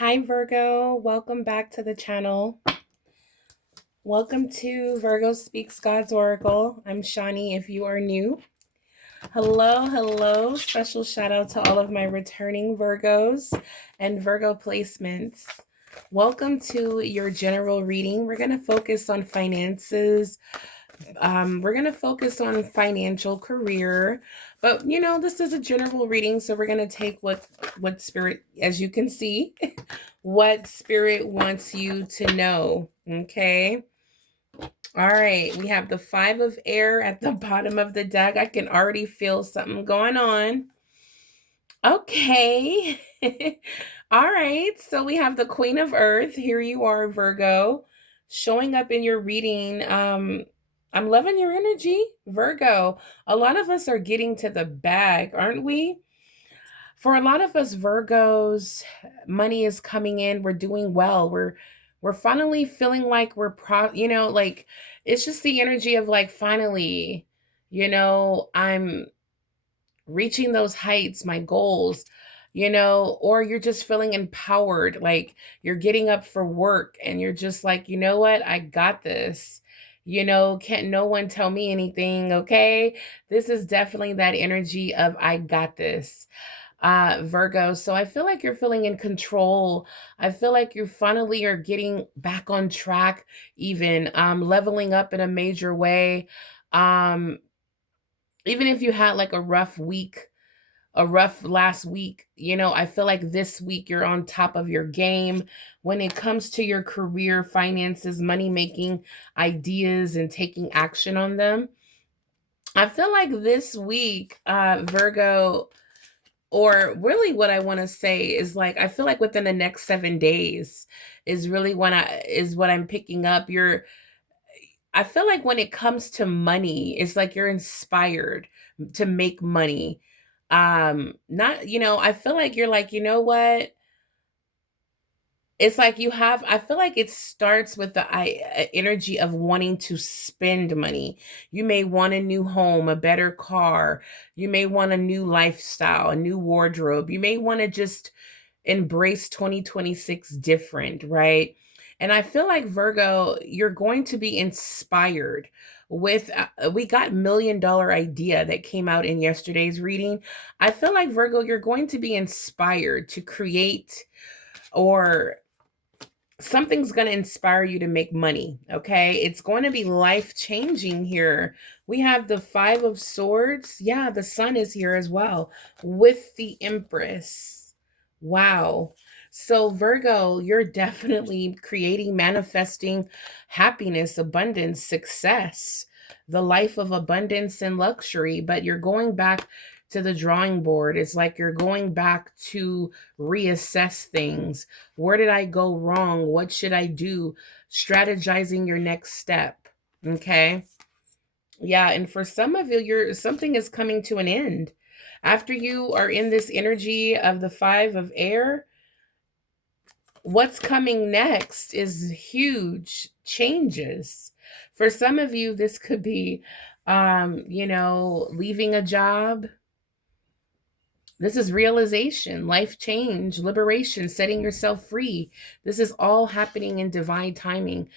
Hi, Virgo. Welcome back to the channel. Welcome to Virgo Speaks God's Oracle. I'm Shani if you are new. Hello, hello. Special shout out to all of my returning Virgos and Virgo placements. Welcome to your general reading. We're going to focus on finances. We're going to focus on financial career, but this is a general reading, so we're going to take what spirit, as you can see, what spirit wants you to know. Okay. All right. We have the 5 of air at the bottom of the deck. I can already feel something going on. Okay. All right. So we have the Queen of Earth. Here you are, Virgo, showing up in your reading. I'm loving your energy, Virgo. A lot of us are getting to the bag, aren't we? For a lot of us Virgos, money is coming in. We're doing well. We're finally feeling like like it's just the energy of like finally, I'm reaching those heights, my goals, or you're just feeling empowered, like you're getting up for work and you're just like, you know what, I got this. Can't no one tell me anything, okay? This is definitely that energy of I got this, Virgo. So I feel like you're feeling in control. I feel like you finally are getting back on track, even leveling up in a major way. Um, Even if you had like a rough last week, I feel like this week you're on top of your game when it comes to your career, finances, money making ideas, and taking action on them. I feel like this week, Virgo, or really what I want to say is like, I feel like within the next 7 days is really what I'm picking up. I feel like when it comes to money, it's like you're inspired to make money. Not, I feel like you're like, you know what? It's like I feel like it starts with the energy of wanting to spend money. You may want a new home, a better car. You may want a new lifestyle, a new wardrobe. You may want to just embrace 2026 different, right? And I feel like Virgo, you're going to be inspired with we got $1 million idea that came out in yesterday's reading. I feel like Virgo, you're going to be inspired to create, or something's going to inspire you to make money, okay? It's going to be life changing here. We have the 5 of swords. Yeah, the sun is here as well with the Empress. Wow. So Virgo, you're definitely creating, manifesting happiness, abundance, success, the life of abundance and luxury, but you're going back to the drawing board. It's like you're going back to reassess things. Where did I go wrong? What should I do? Strategizing your next step. Okay. Yeah. And for some of you, something is coming to an end. After you are in this energy of the 5 of air, what's coming next is huge changes. For some of you, this could be, leaving a job. This is realization, life change, liberation, setting yourself free. This is all happening in divine timing.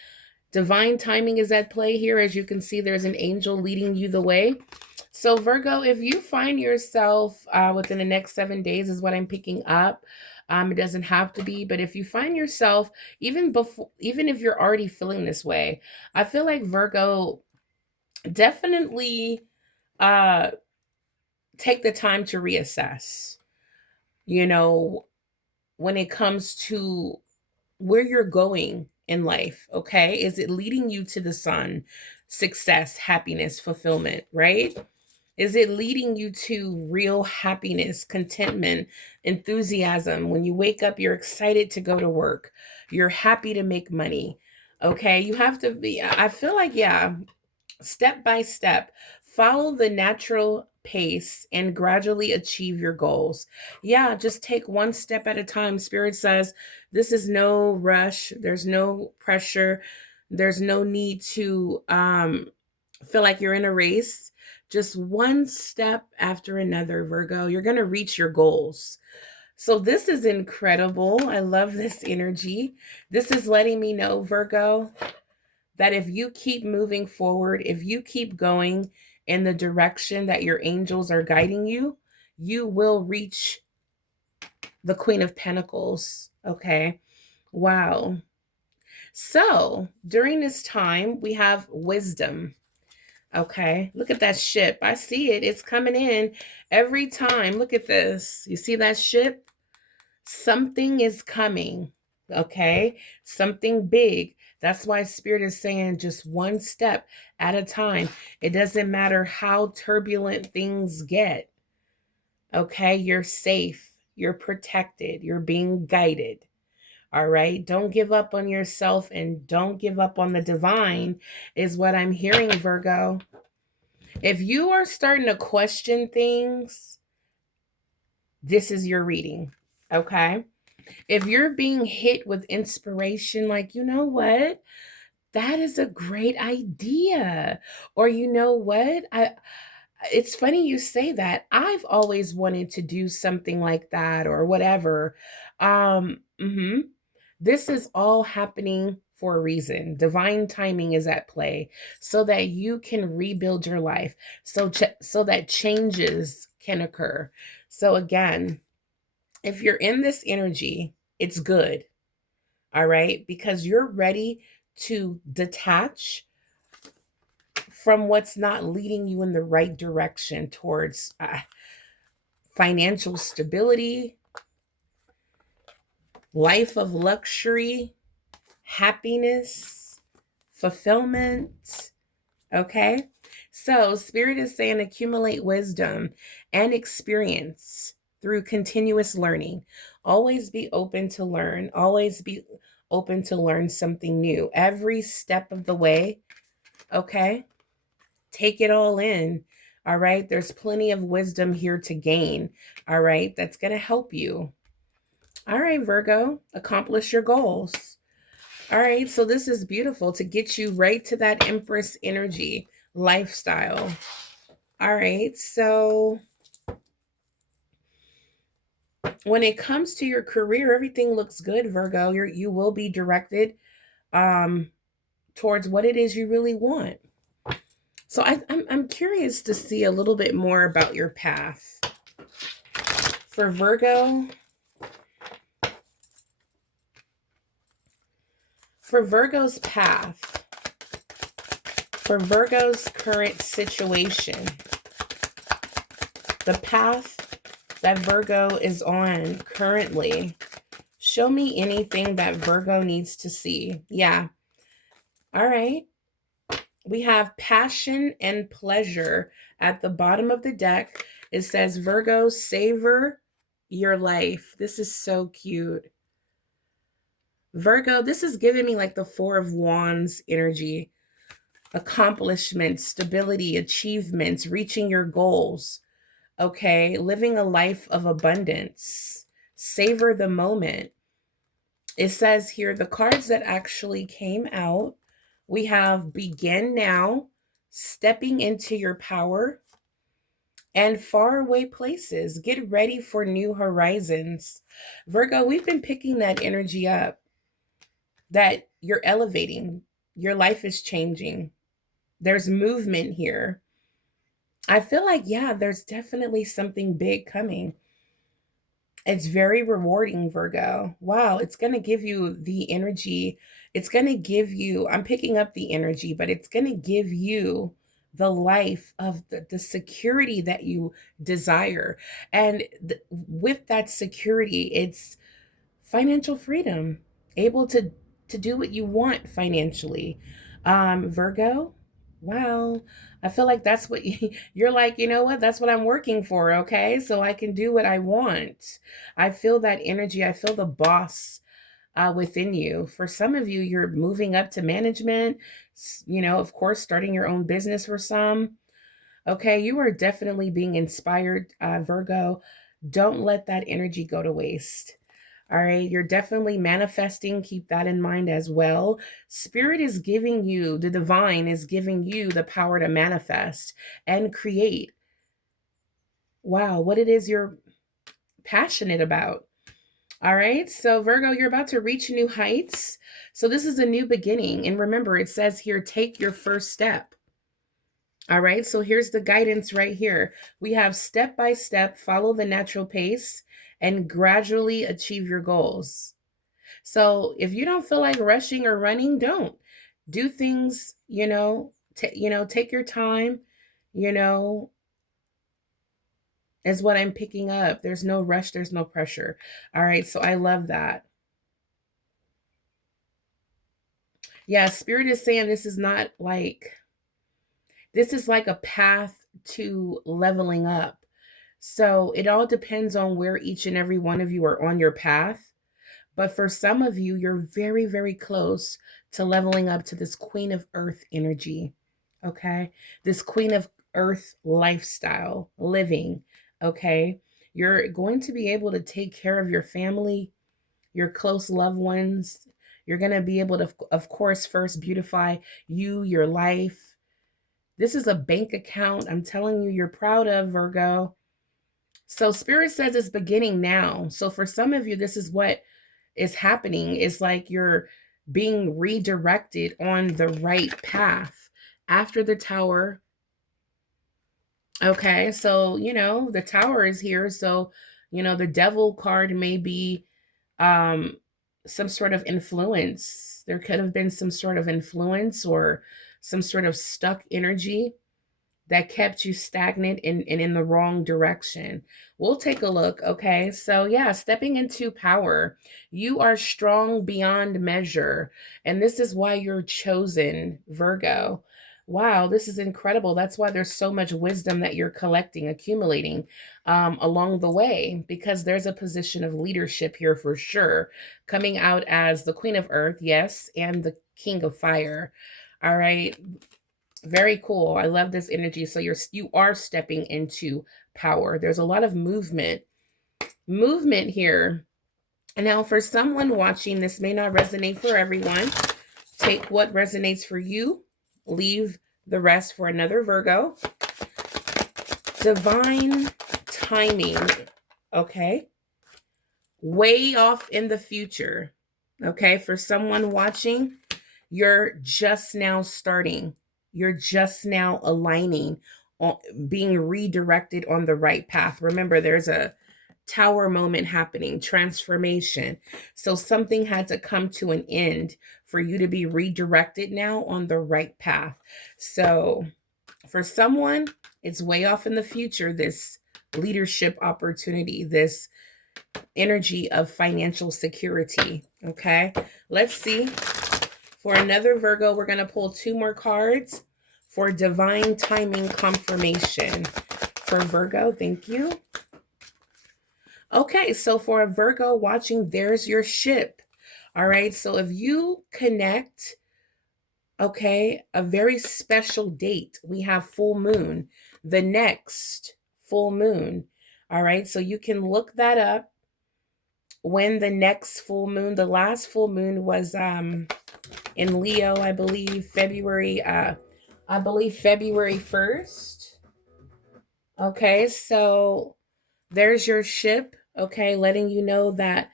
Divine timing is at play here. As you can see, there's an angel leading you the way. So Virgo, if you find yourself within the next 7 days is what I'm picking up. It doesn't have to be, but if you find yourself, even if you're already feeling this way, I feel like Virgo, definitely uh, take the time to reassess. You know, when it comes to where you're going in life, okay? Is it leading you to the sun, success, happiness, fulfillment, right? Is it leading you to real happiness, contentment, enthusiasm? When you wake up, you're excited to go to work. You're happy to make money. Okay? You have to be, I feel like, yeah, step by step, follow the natural pace and gradually achieve your goals. Yeah, just take one step at a time. Spirit says this is no rush, there's no pressure, there's no need to feel like you're in a race. Just one step after another, Virgo. You're going to reach your goals. So this is incredible. I love this energy. This is letting me know, Virgo, that if you keep moving forward, if you keep going in the direction that your angels are guiding you, you will reach the Queen of Pentacles. Okay. Wow. So during this time, we have wisdom. Okay. Look at that ship. I see it. It's coming in every time. Look at this. You see that ship? Something is coming. Okay. Something big. That's why Spirit is saying just one step at a time. It doesn't matter how turbulent things get. Okay. You're safe. You're protected. You're being guided. All right. Don't give up on yourself and don't give up on the divine, is what I'm hearing, Virgo. If you are starting to question things, this is your reading. Okay. If you're being hit with inspiration, like, you know what? That is a great idea. Or you know what? It's funny you say that. I've always wanted to do something like that or whatever. This is all happening for a reason. Divine timing is at play so that you can rebuild your life. So that changes can occur. So again, if you're in this energy, it's good. All right? Because you're ready to detach from what's not leading you in the right direction towards financial stability, life of luxury, happiness, fulfillment. Okay? So, Spirit is saying accumulate wisdom and experience through continuous learning. Always be open to learn, always be open to learn something new every step of the way. Okay? Take it all in. All right? There's plenty of wisdom here to gain. All right? That's going to help you. All right, Virgo, accomplish your goals. All right, so this is beautiful to get you right to that Empress energy lifestyle. All right, so when it comes to your career, everything looks good, Virgo. You will be directed towards what it is you really want. So I'm curious to see a little bit more about your path. For Virgo, for Virgo's path, for Virgo's current situation, the path that Virgo is on currently, show me anything that Virgo needs to see. Yeah. All right. We have passion and pleasure at the bottom of the deck. It says, Virgo, savor your life. This is so cute. Virgo, this is giving me like the Four of Wands energy. Accomplishments, stability, achievements, reaching your goals. Okay, living a life of abundance. Savor the moment. It says here the cards that actually came out, we have begin now, stepping into your power, and faraway places. Get ready for new horizons. Virgo, we've been picking that energy up, that you're elevating. Your life is changing. There's movement here. I feel like, yeah, there's definitely something big coming. It's very rewarding, Virgo. Wow, it's going to give you the energy. It's going to give you, I'm picking up the energy, but it's going to give you the life of the security that you desire. And with that security, it's financial freedom, able to do what you want financially. Virgo, wow, I feel like that's what you're like, you know what? That's what I'm working for, okay? So I can do what I want. I feel that energy. I feel the boss within you. For some of you, you're moving up to management, of course, starting your own business for some. Okay, you are definitely being inspired, Virgo. Don't let that energy go to waste. All right, you're definitely manifesting. Keep that in mind as well. Spirit is giving you, the divine is giving you the power to manifest and create. Wow, what it is you're passionate about. All right. So, Virgo, you're about to reach new heights. So, this is a new beginning. And remember, it says here, take your first step. All right. So, here's the guidance right here. We have step by step, follow the natural pace, and gradually achieve your goals. So, if you don't feel like rushing or running, don't do things, take your time, you know, is what I'm picking up. There's no rush, there's no pressure. All right. So, I love that. Yeah, Spirit is saying this is like a path to leveling up. So it all depends on where each and every one of you are on your path. But for some of you, you're very, very close to leveling up to this Queen of Earth energy. Okay. This Queen of Earth lifestyle, living. Okay. You're going to be able to take care of your family, your close loved ones. You're going to be able to, of course, first beautify you, your life. This is a bank account, I'm telling you, you're proud of, Virgo. So Spirit says it's beginning now. So for some of you, this is what is happening. It's like you're being redirected on the right path after the Tower. Okay, so the Tower is here. So the Devil card may be um some sort of influence. There could have been some sort of influence or some sort of stuck energy that kept you stagnant and in the wrong direction. We'll take a look. Okay. So, yeah, stepping into power. You are strong beyond measure. And this is why you're chosen, Virgo. Wow, this is incredible. That's why there's so much wisdom that you're collecting, accumulating along the way, because there's a position of leadership here for sure, coming out as the Queen of Earth, yes, and the King of Fire. All right. Very cool. I love this energy. So you are stepping into power. There's a lot of movement here. And now for someone watching, this may not resonate for everyone. Take what resonates for you. Leave the rest for another Virgo. Divine timing. Okay. Way off in the future. Okay. For someone watching, you're just now starting. You're just now aligning, being redirected on the right path. Remember, there's a Tower moment happening, transformation. So something had to come to an end for you to be redirected now on the right path. So for someone, it's way off in the future, this leadership opportunity, this energy of financial security. Okay, let's see. For another Virgo, we're going to pull 2 more cards for divine timing confirmation. For Virgo, thank you. Okay, so for a Virgo watching, there's your ship. All right, so if you connect, okay, a very special date, we have full moon, the next full moon. All right, so you can look that up when the next full moon, the last full moon was in Leo, I believe February 1st. Okay, so there's your ship, okay, letting you know that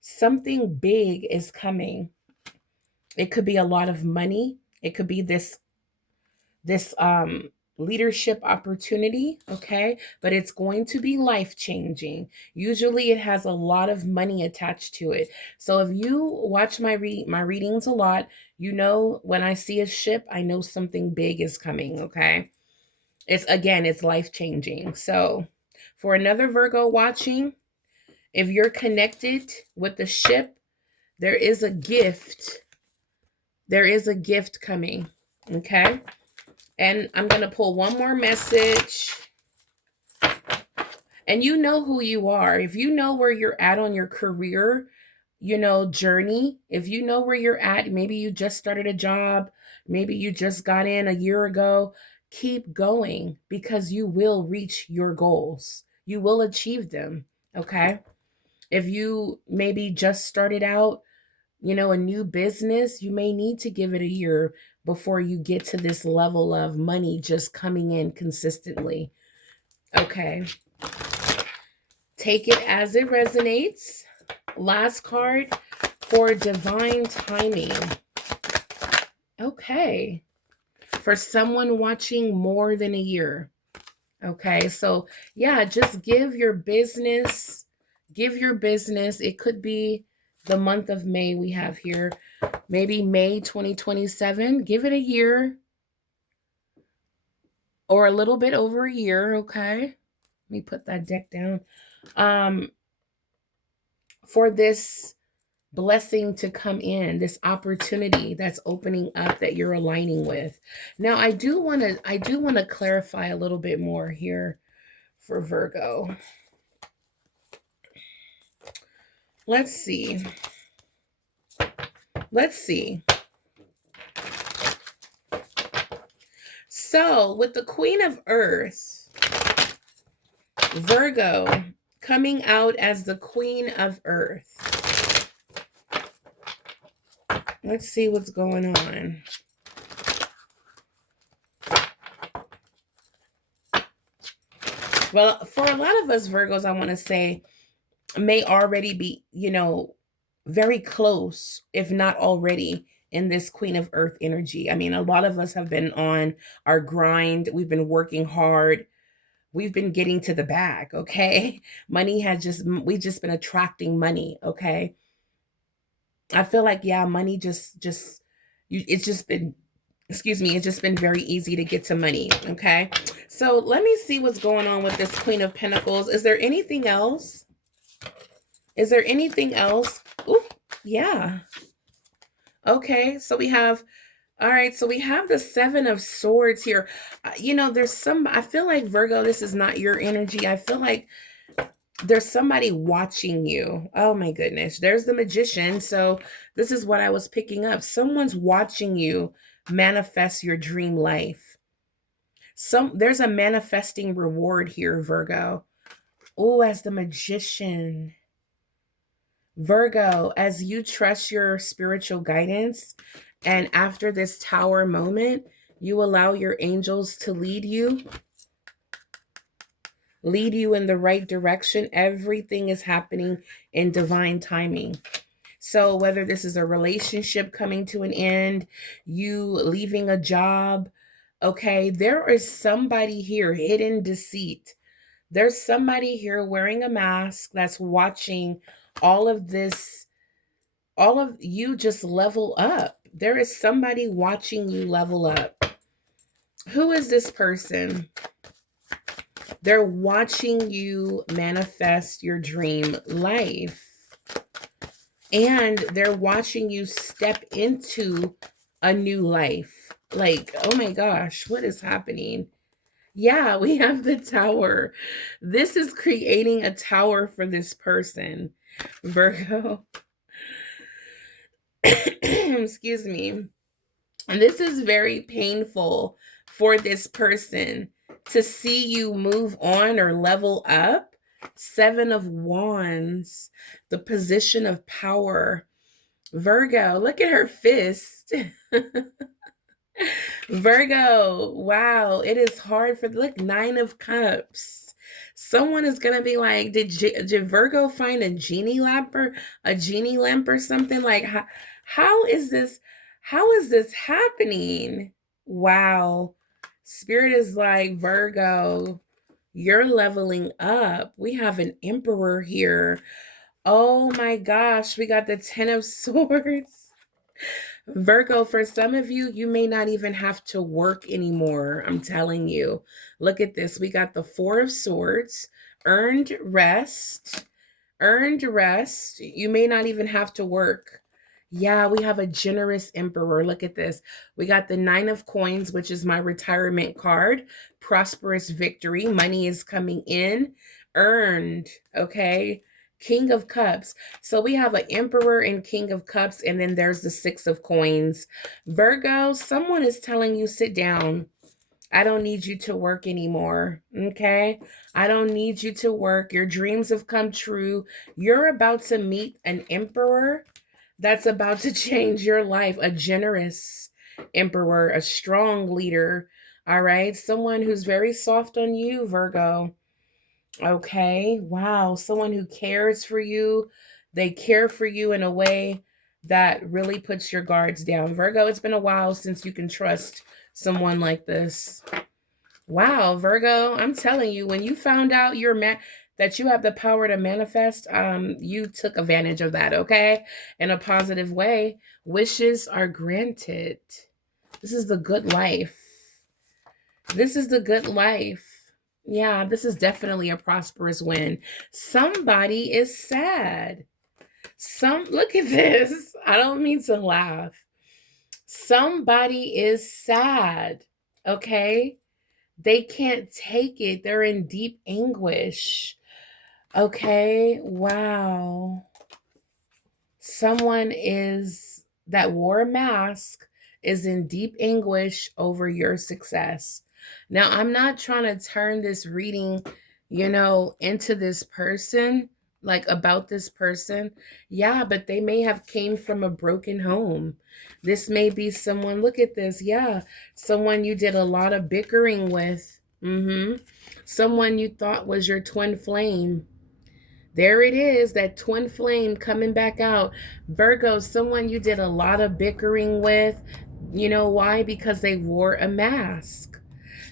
something big is coming. It could be a lot of money. It could be this leadership opportunity, okay? But it's going to be life-changing. Usually it has a lot of money attached to it. So if you watch my readings a lot, when I see a ship, I know something big is coming, okay? It's life-changing. So for another Virgo watching, if you're connected with the ship, there is a gift. There is a gift coming, okay? And I'm going to pull one more message. And you know who you are. If you know where you're at on your career, journey, if you know where you're at, maybe you just started a job, maybe you just got in a year ago, keep going because you will reach your goals. You will achieve them, okay? If you maybe just started out, a new business, you may need to give it a year before you get to this level of money just coming in consistently. Okay. Take it as it resonates. Last card for divine timing. Okay. For someone watching more than a year. Okay. So yeah, just give your business. It could be the month of May we have here. Maybe May 2027. Give it a year or a little bit over a year. Okay. Let me put that deck down. For this blessing to come in, this opportunity that's opening up that you're aligning with. Now, I do want to clarify a little bit more here for Virgo. Let's see. So, with the Queen of Earth, Virgo coming out as the Queen of Earth. Let's see what's going on. Well, for a lot of us Virgos, I want to say may already be, very close, if not already, in this Queen of Earth energy. I mean, a lot of us have been on our grind. We've been working hard. We've been getting to the bag, okay? We've just been attracting money, okay? I feel like, yeah, money it's just been, it's just been very easy to get to money, okay? So let me see what's going on with this Queen of Pentacles. Is there anything else? Ooh, yeah. Okay, so we have, all right, so we have the Seven of Swords here. I feel like Virgo, this is not your energy. I feel like there's somebody watching you. Oh my goodness. There's the Magician. So this is what I was picking up. Someone's watching you manifest your dream life. There's a manifesting reward here, Virgo. Oh, as the Magician. Virgo, as you trust your spiritual guidance, and after this Tower moment, you allow your angels to lead you in the right direction. Everything is happening in divine timing. So whether this is a relationship coming to an end, you leaving a job, okay, there is somebody here, hidden deceit. There's somebody here wearing a mask that's watching all of you just level up. There is somebody watching you level up. Who is this person? They're watching you manifest your dream life. And they're watching you step into a new life. Like, oh my gosh, what is happening? Yeah, we have the Tower. This is creating a tower for this person, Virgo. Excuse me. And this is very painful for this person to see you move on or level up. Seven of Wands, the position of power. Virgo, look at her fist. Virgo, wow, it is hard look, Nine of Cups. Someone is gonna be like, did Virgo find a genie lamp or something? Like, how is this happening? Wow. Spirit is like, Virgo, you're leveling up. We have an Emperor here. Oh my gosh, we got the Ten of Swords. Virgo, for some of you, you may not even have to work anymore. I'm telling you. Look at this. We got the Four of Swords, earned rest. You may not even have to work. Yeah, we have a generous Emperor. Look at this. We got the Nine of Coins, which is my retirement card. Prosperous victory. Money is coming in. Earned. Okay. King of Cups. So we have an Emperor and King of Cups, and then there's the Six of Coins. Virgo, someone is telling you, sit down. I don't need you to work anymore, okay? I don't need you to work. Your dreams have come true. You're about to meet an Emperor that's about to change your life, a generous Emperor, a strong leader, all right? Someone who's very soft on you, Virgo. Okay. Wow. Someone who cares for you. They care for you in a way that really puts your guards down. Virgo, it's been a while since you can trust someone like this. Wow, Virgo, I'm telling you, when you found out that you have the power to manifest, you took advantage of that, okay? In a positive way. Wishes are granted. This is the good life. This is the good life. Yeah, this is definitely a prosperous win. Somebody is sad. Look at this. I don't mean to laugh. Somebody is sad. Okay? They can't take it. They're in deep anguish. Okay? Wow. Someone that wore a mask is in deep anguish over your success. Now, I'm not trying to turn this reading, into this person, like about this person. Yeah, but they may have came from a broken home. This may be someone, look at this. Yeah, someone you did a lot of bickering with. Someone you thought was your twin flame. There it is, that twin flame coming back out. Virgo, someone you did a lot of bickering with. You know why? Because they wore a mask.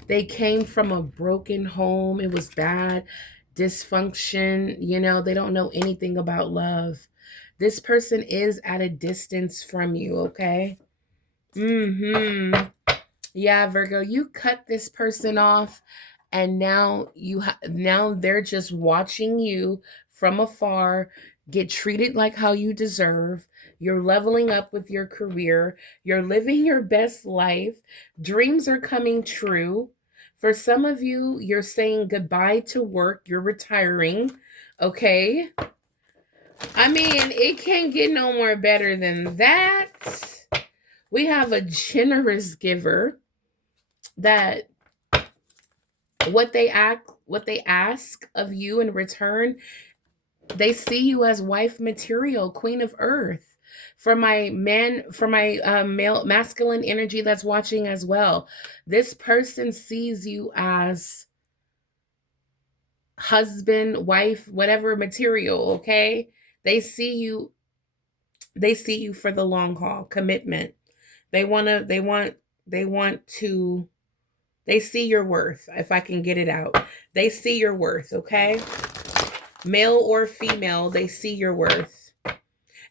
They came from a broken home. It was bad, dysfunction. They don't know anything about love. This person is at a distance from you, okay? Yeah, Virgo, you cut this person off, and now they're just watching you from afar get treated like how you deserve. You're leveling up with your career. You're living your best life. Dreams are coming true. For some of you, you're saying goodbye to work. You're retiring. Okay? I mean, it can't get no more better than that. We have a generous giver that what they ask of you in return, they see you as wife material, queen of earth. For my male masculine energy that's watching as well, this person sees you as husband, wife, whatever material, okay? They see you for the long haul, commitment. They want to they see your worth, if I can get it out. They see your worth, okay? Male or female, they see your worth.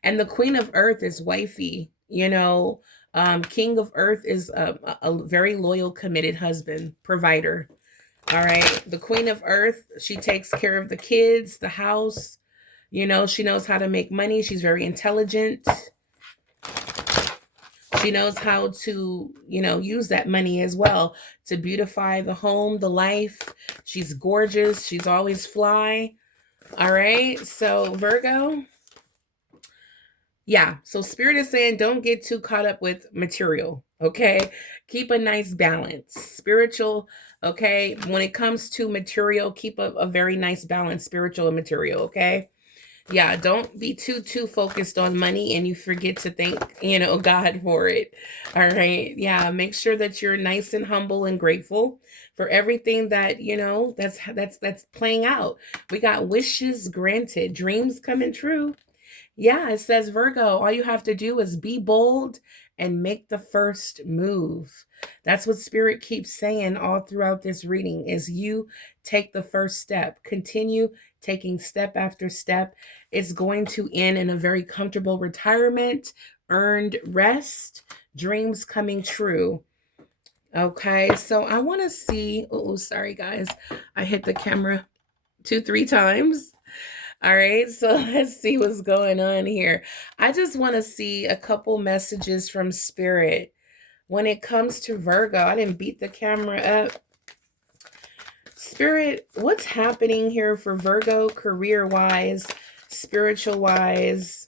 And the Queen of Earth is wifey, King of Earth is a very loyal, committed husband, provider. All right. The Queen of Earth, she takes care of the kids, the house. She knows how to make money. She's very intelligent. She knows how to, use that money as well to beautify the home, the life. She's gorgeous. She's always fly. All right. So Virgo. Yeah. So Spirit is saying don't get too caught up with material. Okay. Keep a nice balance. Spiritual. Okay. When it comes to material, keep a very nice balance, spiritual and material. Okay. Yeah, don't be too focused on money and you forget to thank, God for it. All right. Yeah, make sure that you're nice and humble and grateful for everything that, that's playing out. We got wishes granted, dreams coming true. Yeah, it says Virgo, all you have to do is be bold and make the first move. That's what Spirit keeps saying all throughout this reading is you take the first step. Continue taking step after step. It's going to end in a very comfortable retirement, earned rest, dreams coming true. Okay, so I want to see. Oh, sorry, guys. I hit the camera 2-3 times. All right, so let's see what's going on here. I just want to see a couple messages from Spirit. When it comes to Virgo, I didn't beat the camera up. Spirit, what's happening here for Virgo career-wise, spiritual-wise?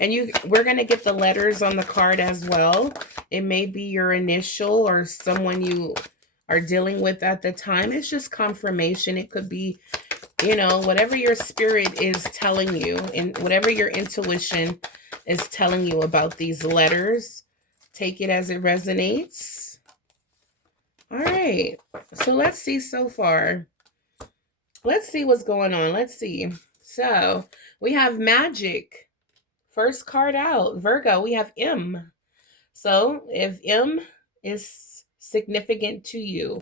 And we're going to get the letters on the card as well. It may be your initial or someone you are dealing with at the time. It's just confirmation. It could be whatever your spirit is telling you and whatever your intuition is telling you about these letters, take it as it resonates. All right. So let's see so far. Let's see what's going on. Let's see. So we have magic. First card out, Virgo, we have M. So if M is significant to you,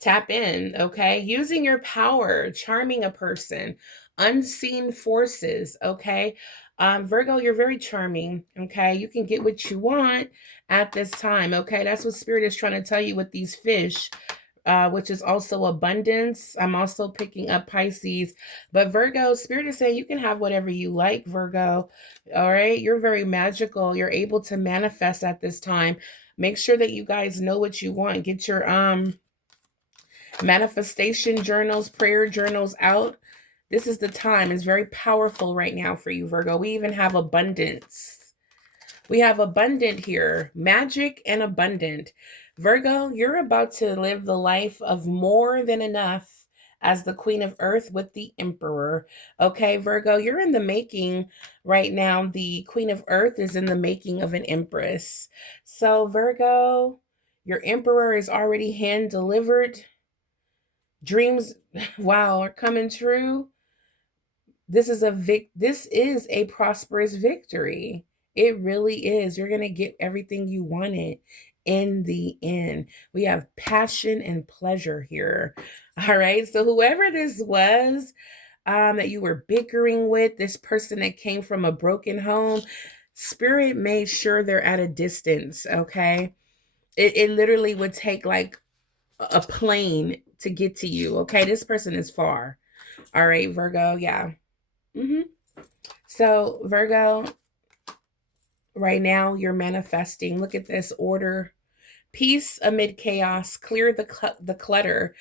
tap in, okay? Using your power, charming a person, unseen forces, okay? Virgo, you're very charming, okay? You can get what you want at this time, okay? That's what Spirit is trying to tell you with these fish, which is also abundance. I'm also picking up Pisces. But Virgo, Spirit is saying you can have whatever you like, Virgo. All right? You're very magical. You're able to manifest at this time. Make sure that you guys know what you want. Get your manifestation journals, prayer journals out. This is the time. It's very powerful right now for you, Virgo. We even have abundance. We have abundant here, magic and abundant. Virgo, you're about to live the life of more than enough as the Queen of Earth with the Emperor. Okay, Virgo, you're in the making right now. The Queen of Earth is in the making of an Empress. So, Virgo, your Emperor is already hand delivered. Dreams, wow, are coming true. This is a prosperous victory. It really is. You're going to get everything you wanted in the end. We have passion and pleasure here. All right. So whoever this was that you were bickering with, this person that came from a broken home, Spirit made sure they're at a distance. Okay. It literally would take like a plane to get to you. Okay. This person is far. All right, Virgo. Yeah. So, Virgo, right now you're manifesting. Look at this order. Peace amid chaos. Clear the clutter.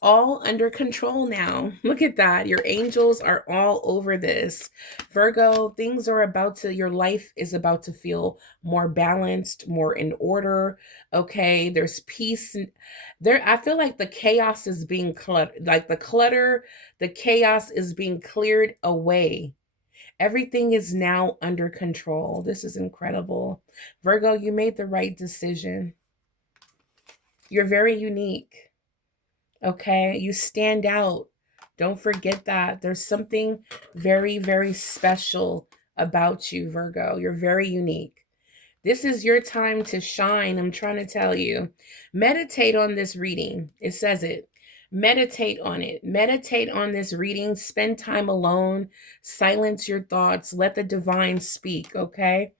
All under control now. Look at that. Your angels are all over this. Virgo, things are about to, your life is about to feel more balanced, more in order. Okay, there's peace. There, I feel like the chaos is being cluttered, like the chaos is being cleared away. Everything is now under control. This is incredible. Virgo, you made the right decision. You're very unique. Okay. You stand out. Don't forget that. There's something very, very special about you, Virgo. You're very unique. This is your time to shine. I'm trying to tell you. Meditate on this reading. It says it. Meditate on it. Meditate on this reading. Spend time alone. Silence your thoughts. Let the divine speak, okay?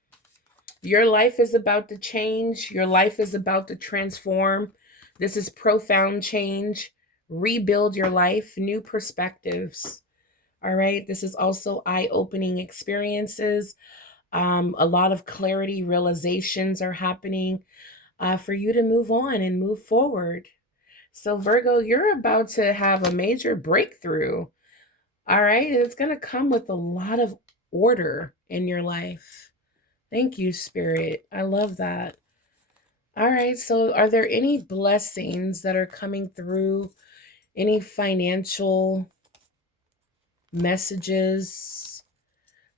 Your life is about to change. Your life is about to transform. This is profound change. Rebuild your life, new perspectives. All right. This is also eye-opening experiences. A lot of clarity, realizations are happening for you to move on and move forward. So, Virgo, you're about to have a major breakthrough. All right. It's going to come with a lot of order in your life. Thank you, Spirit. I love that. All right. So, are there any blessings that are coming through? Any financial messages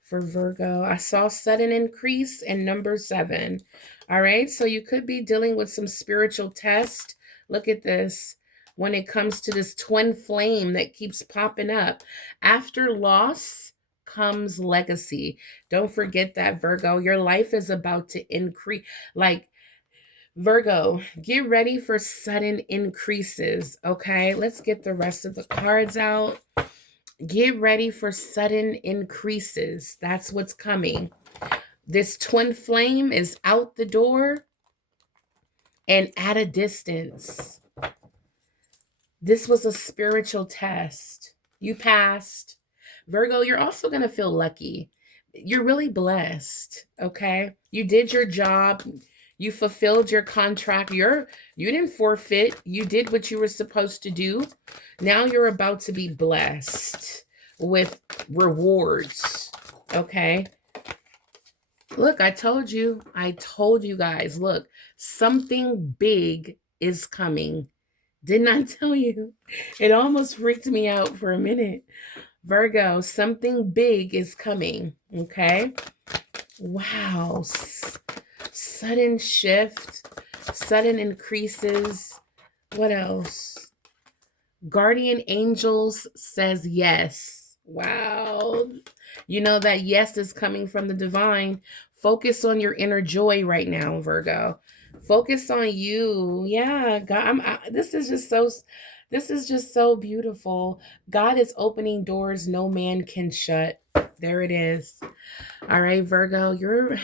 for Virgo? I saw sudden increase and number 7. All right. So, you could be dealing with some spiritual test. Look at this. When it comes to this twin flame that keeps popping up, after loss comes legacy. Don't forget that, Virgo. Your life is about to increase. Like, Virgo, get ready for sudden increases, okay? Let's get the rest of the cards out. Get ready for sudden increases. That's what's coming. This twin flame is out the door and at a distance. This was a spiritual test. You passed. Virgo, you're also going to feel lucky. You're really blessed, okay? You did your job. You fulfilled your contract. You didn't forfeit. You did what you were supposed to do. Now you're about to be blessed with rewards, okay? Look, I told you. I told you guys. Look, something big is coming. Didn't I tell you? It almost freaked me out for a minute. Virgo, something big is coming, okay? Wow. Sudden shift, sudden increases. What else? Guardian angels says yes. Wow. You know that yes is coming from the divine. Focus on your inner joy right now, Virgo. Focus on you. Yeah, God, this is just so beautiful. God is opening doors no man can shut. There it is. All right, Virgo, you're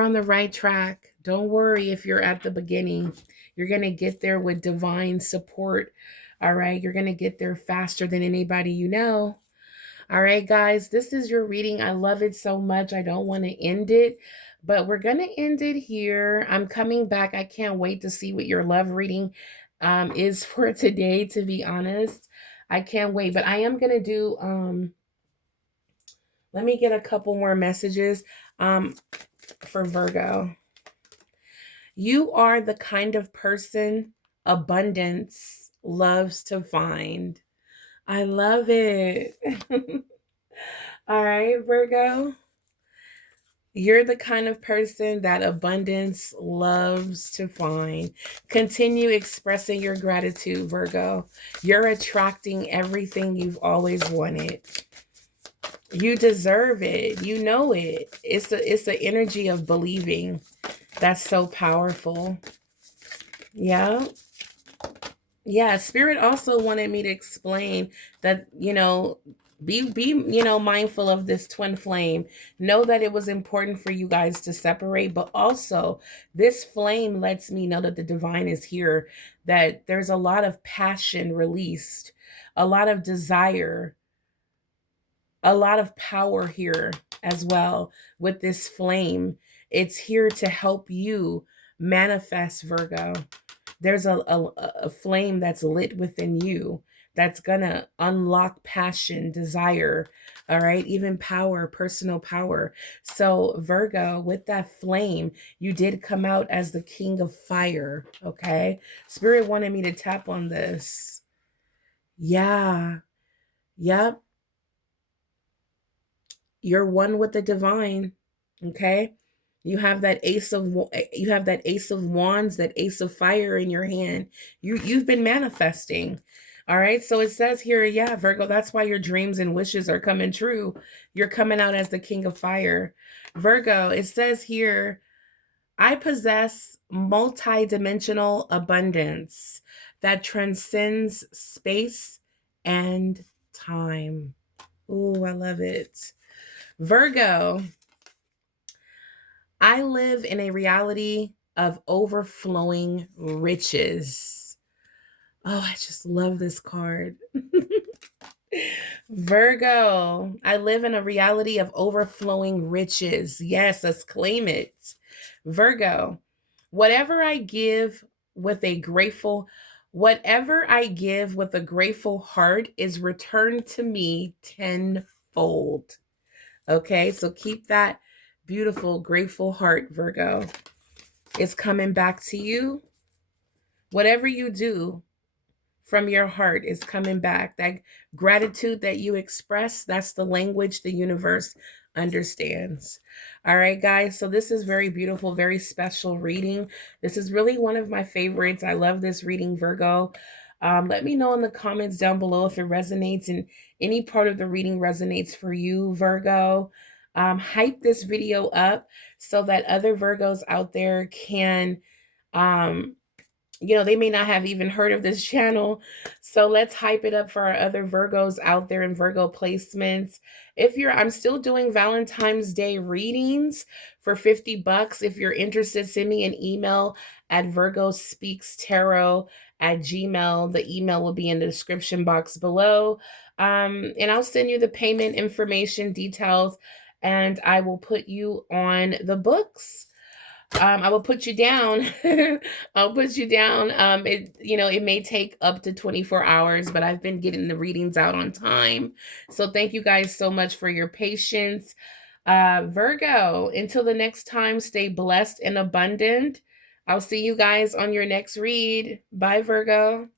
on the right track. Don't worry if you're at the beginning. You're going to get there with divine support. All right. You're going to get there faster than anybody you know. All right, guys, this is your reading. I love it so much. I don't want to end it, but we're going to end it here. I'm coming back. I can't wait to see what your love reading is for today, to be honest. I can't wait, but I am going to do, let me get a couple more messages for Virgo. You are the kind of person abundance loves to find. I love it. All right, Virgo. You're the kind of person that abundance loves to find. Continue expressing your gratitude, Virgo. You're attracting everything you've always wanted. You deserve it. You know it. It's the energy of believing. That's so powerful. Yeah. Yeah, Spirit also wanted me to explain that, be mindful of this twin flame. Know that it was important for you guys to separate, but also this flame lets me know that the divine is here, that there's a lot of passion released, a lot of desire, a lot of power here as well with this flame. It's here to help you manifest, Virgo. There's a flame that's lit within you that's gonna unlock passion, desire, all right, even power, personal power. So Virgo, with that flame, you did come out as the king of fire, okay? Spirit wanted me to tap on this. Yeah. Yep. You're one with the divine, okay? You have that ace of wands, that ace of fire in your hand. You've been manifesting. All right? So it says here, yeah, Virgo, that's why your dreams and wishes are coming true. You're coming out as the king of fire. Virgo, it says here, I possess multi-dimensional abundance that transcends space and time. Oh, I love it. Virgo, I live in a reality of overflowing riches. Oh, I just love this card. Virgo, I live in a reality of overflowing riches. Yes, let's claim it. Virgo, whatever I give with a grateful, whatever I give with a grateful heart is returned to me tenfold. Okay, so keep that beautiful, grateful heart, Virgo. It's coming back to you. Whatever you do from your heart is coming back. That gratitude that you express, that's the language the universe understands. All right, guys. So this is very beautiful, very special reading. This is really one of my favorites. I love this reading, Virgo. Let me know in the comments down below if it resonates and any part of the reading resonates for you, Virgo. Hype this video up so that other Virgos out there can they may not have even heard of this channel. So let's hype it up for our other Virgos out there in Virgo placements. I'm still doing Valentine's Day readings for $50. If you're interested, send me an email at virgospeakstarot@gmail.com. The email will be in the description box below. And I'll send you the payment information details and I will put you on the books. I will put you down. I'll put you down. It may take up to 24 hours, but I've been getting the readings out on time. So thank you guys so much for your patience. Virgo, until the next time, stay blessed and abundant. I'll see you guys on your next read. Bye, Virgo.